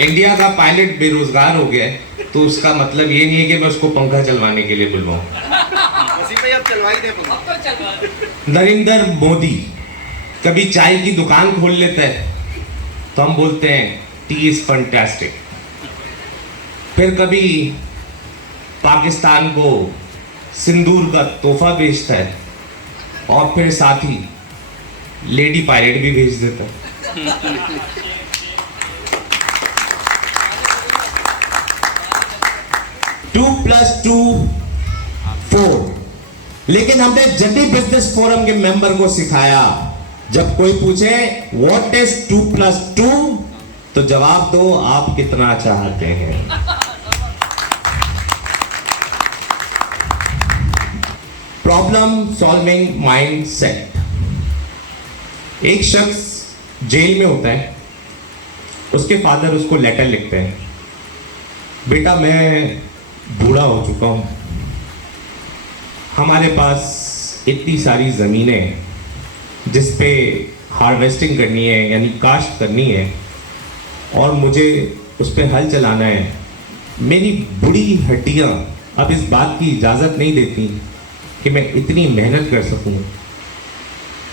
India का pilot बेरोजगार हो गया है तो उसका मतलब ये नहीं है कि मैं उसको पंखा चलवाने के लिए बुलवाऊं। नरेंद्र मोदी कभी चाय की दुकान खोल लेता है तो हम बोलते हैं टी इज फैंटास्टिक। फिर कभी पाकिस्तान को सिंदूर का तोहफा भेजता है और फिर साथ ही लेडी पायलट भी भेज देता है। 2 + 2 4। लेकिन हमने जल्दी बिजनेस फोरम के मेंबर को सिखाया, जब कोई पूछे व्हाट इज 2 + 2 तो जवाब दो आप कितना चाहते हैं। Problem solving mindset. एक शख्स जेल में होता है, उसके फादर उसको लेटर लिखते हैं, बेटा मैं बूढ़ा हो चुका हूं, हमारे पास इतनी सारी ज़मीनें जिस पे हार्वेस्टिंग करनी है यानी काश्त करनी है और मुझे उस पर हल चलाना है, मेरी बुरी हड्डियां अब इस बात की इजाज़त नहीं देती कि मैं इतनी मेहनत कर सकूं।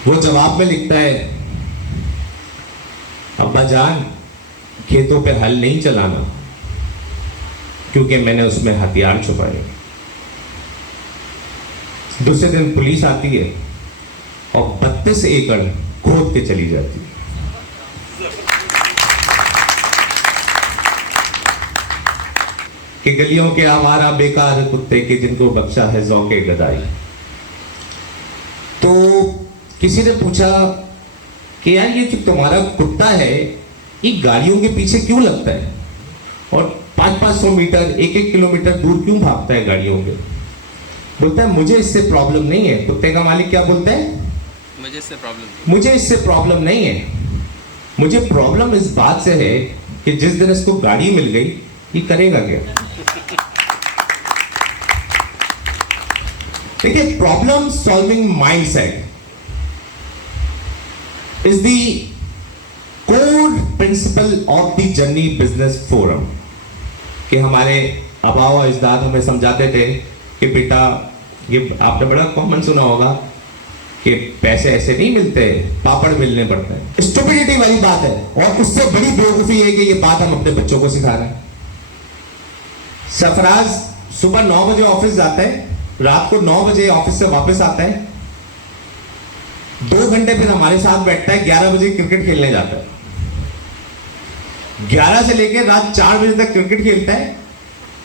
वो जवाब में लिखता है, अब्बा जान खेतों पे हल नहीं चलाना क्योंकि मैंने उसमें हथियार छुपाए। दूसरे दिन पुलिस आती है और 32 एकड़ खोद के चली जाती है। कि गलियों के आवारा बेकार कुत्ते के जिनको बख्शा है ज़ौक़े गदाई। तो किसी ने पूछा कि यार ये जो तुम्हारा कुत्ता है ये गाड़ियों के पीछे क्यों लगता है और 500-500 मीटर 1-1 किलोमीटर दूर क्यों भागता है गाड़ियों के? बोलता है मुझे इससे प्रॉब्लम नहीं है। कुत्ते का मालिक क्या बोलता है? मुझे इससे प्रॉब्लम नहीं है। मुझे प्रॉब्लम इस बात से है कि जिस दिन इसको गाड़ी मिल गई ये करेगा क्या? देखिए, problem solving mindset is the core principle of the journey business forum. कि हमारे आबा व अजदाद हमें समझाते थे कि बेटा, ये आपने बड़ा कॉमन सुना होगा कि पैसे ऐसे नहीं मिलते, पापड़ मिलने पड़ते हैं। स्टुपिडिटी वाली बात है और उससे बड़ी बेवकूफी है कि ये बात हम अपने बच्चों को सिखा रहे हैं। सरफराज सुबह 9 बजे ऑफिस जाता है, रात को 9 बजे ऑफिस से वापस आता है, 2 घंटे फिर हमारे साथ बैठता है, 11 बजे क्रिकेट खेलने जाता है, 11 से लेकर रात 4 बजे तक क्रिकेट खेलता है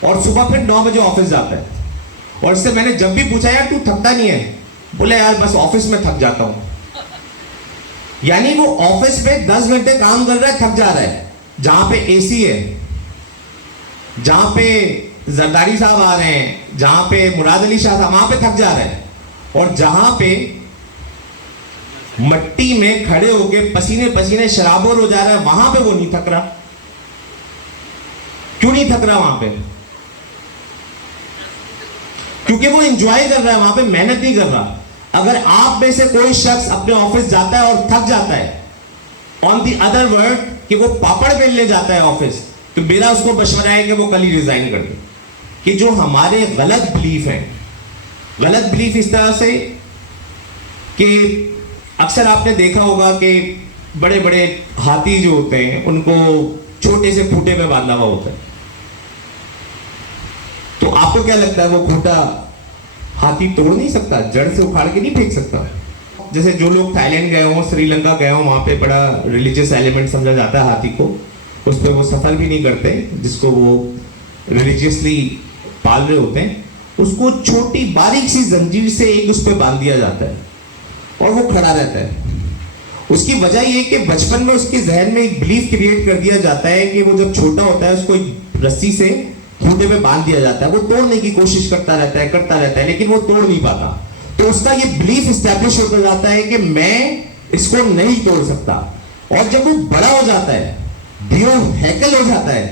और सुबह फिर 9 बजे ऑफिस जाता है। और इससे मैंने जब भी पूछा यार तू थकता नहीं है, बोले यार बस ऑफिस में थक जाता हूं। यानी वो ऑफिस में 10 घंटे काम कर रहा है, थक जा रहा है। जहां पे एसी है, जहां पे जरदारी साहब आ रहे हैं, जहां पे मुराद अली शाह साहब, वहां पे थक जा रहा है। और जहां पे मट्टी में खड़े होके पसीने पसीने शराबोर हो जा रहा है, वहां पे वो नहीं थक रहा। क्यों नहीं थक रहा वहां पे? क्योंकि वो एंजॉय कर रहा है, वहां पे मेहनत नहीं कर रहा। अगर आप में से कोई शख्स अपने ऑफिस जाता है और थक जाता है, ऑन दी अदर वर्ड कि वो पापड़ बेलने जाता है ऑफिस, तो मेरा उसको मशवरा है कि वो कल ही रिजाइन कर दे। कि जो हमारे गलत बिलीफ हैं, गलत बिलीफ इस तरह से कि अक्सर आपने देखा होगा कि बड़े बड़े हाथी जो होते हैं उनको छोटे से खूंटे में बांधा हुआ होता है। तो आपको क्या लगता है वो खूंटा हाथी तोड़ नहीं सकता, जड़ से उखाड़ के नहीं फेंक सकता? जैसे जो लोग थाईलैंड गए हों, श्रीलंका गए हों, वहां पे बड़ा रिलीजियस एलिमेंट समझा जाता है हाथी को, उस पर वो सफर भी नहीं करते, जिसको वो रिलीजियसली पाल रहे होते हैं, उसको छोटी बारीक सी जंजीर से एक उस पर बांध दिया जाता है और वो खड़ा रहता है। उसकी वजह ये कि बचपन में उसके जहन में एक बिलीफ क्रिएट कर दिया जाता है कि वो जब छोटा होता है उसको एक रस्सी से खूंटे में बांध दिया जाता है, वो तोड़ने की कोशिश करता रहता है लेकिन वो तोड़ नहीं पाता। तो उसका ये बिलीफ इस्टेब्लिश हो जाता है कि मैं इसको नहीं तोड़ सकता। और जब वो बड़ा हो जाता है, धियो हैकल हो जाता है,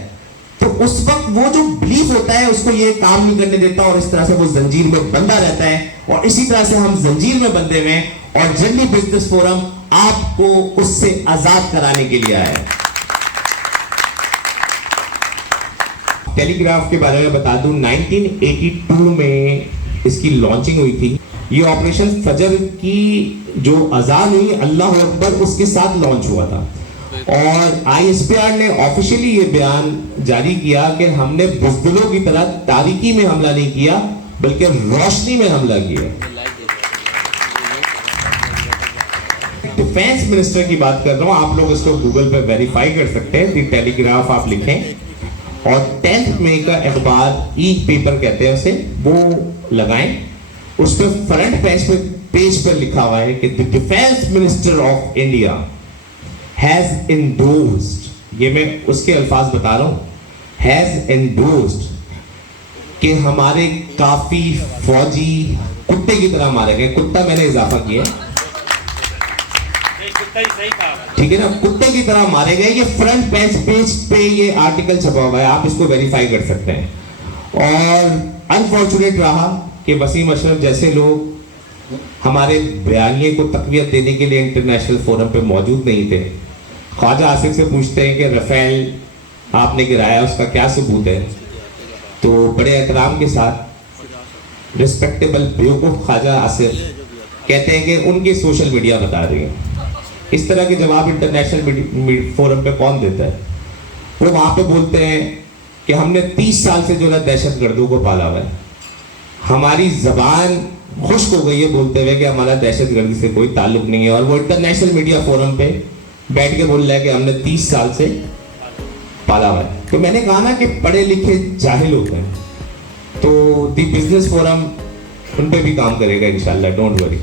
तो उस वक्त वो जो बिलीफ होता है उसको ये काम नहीं करने देता और इस तरह से वो जंजीर में बंधा रहता है। और इसी तरह से हम जंजीर में बंधे हुए हैं और जर्नी बिजनेस फोरम आपको उससे आजाद कराने के लिए आया है। टेलीग्राफ के बारे में बता दूं, 1982 में इसकी लॉन्चिंग हुई थी। ये ऑपरेशन फजर की जो अजान हुई अल्लाह अकबर उसके साथ लॉन्च हुआ था और आईएसपीआर ने ऑफिशियली ये बयान जारी किया कि हमने बुज़दिलों की तरह तारीकी में हमला नहीं किया बल्कि रोशनी में हमला किया। डिफेंस मिनिस्टर की बात कर रहा हूं, आप लोग इसको गूगल पे वेरीफाई कर सकते हैं। दी टेलीग्राफ आप लिखें और 10th मई का अखबार ई पेपर कहते हैं उसे, वो लगाएं। उस पर फ्रंट पेज पर लिखा हुआ है कि the defence minister of India has endorsed, ये मैं उसके अल्फाज बता रहा हूं, हैज एंडोर्स्ड कि हमारे काफी फौजी कुत्ते की तरह मारे गए। कुत्ता मैंने इजाफा किया, ठीक है ना, कुत्ते की तरह मारे गए। ये फ्रंट पेज पे ये आर्टिकल छपा हुआ है, आप इसको वेरीफाई कर सकते हैं। और अनफॉर्चुनेट रहा कि वसीम अशरफ जैसे लोग हमारे बयानिए को तकवीत देने के लिए इंटरनेशनल फोरम पे मौजूद नहीं थे। ख्वाजा आसिफ से पूछते हैं कि राफेल आपने गिराया, उसका क्या सबूत है? तो बड़े एहतराम के साथ रिस्पेक्टेबल बेवकूफ ख्वाजा आसिफ कहते हैं कि उनकी सोशल मीडिया बता रही है। इस तरह के जवाब इंटरनेशनल फोरम पे कौन देता है? वो वहां पे बोलते हैं कि हमने 30 साल से जो है दहशतगर्दों को पाला हुआ है। हमारी जबान खुश्क हो गई है बोलते हुए कि हमारा दहशतगर्दी से कोई ताल्लुक नहीं है, और वो इंटरनेशनल मीडिया फोरम पे बैठ के बोल रहा है कि हमने 30 साल से पाला हुआ है। तो मैंने कहा ना कि पढ़े लिखे जाहिल होते हैं, तो दी बिजनेस फोरम उन पे भी काम करेगा इंशाल्लाह, डोंट वरी।